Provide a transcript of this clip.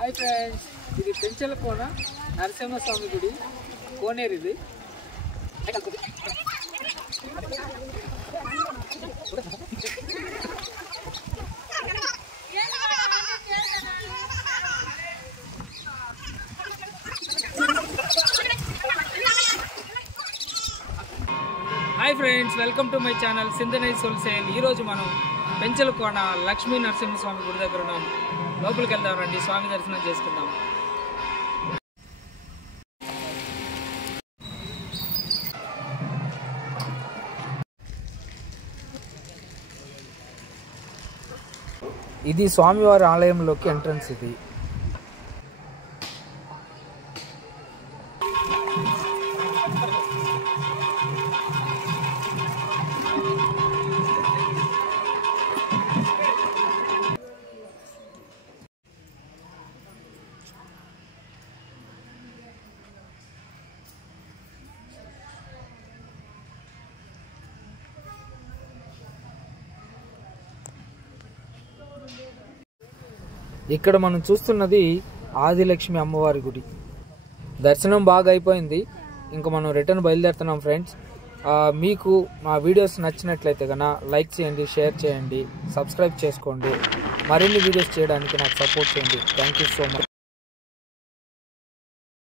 Hi friends, ఇది పెంచలకోన నరసింహస్వామి గుడి కోనేరు. ఇది hi friends, welcome to my channel సింధనైజ్ హోల్సేల్. ఈరోజు మనం పెంచలకోన లక్ష్మీ నరసింహస్వామి గుడి దగ్గర ఉన్నాం. లోపలికి వెళ్దాం రండి, స్వామి దర్శనం చేసుకుందాం. ఇది స్వామివారి ఆలయంలోకి ఎంట్రన్స్. ఇది ఇక్కడ మనం చూస్తున్నది ఆదిలక్ష్మి అమ్మవారి గుడి. దర్శనం బాగా అయిపోయింది, ఇంకా మనం రిటర్న్ బయలుదేరుతున్నాం ఫ్రెండ్స్. మీకు మా వీడియోస్ నచ్చినట్లయితే కనుక లైక్ చేయండి, షేర్ చేయండి, సబ్స్క్రైబ్ చేసుకోండి. మరిన్ని వీడియోస్ చేయడానికి నాకు సపోర్ట్ చేయండి. Thank you so much.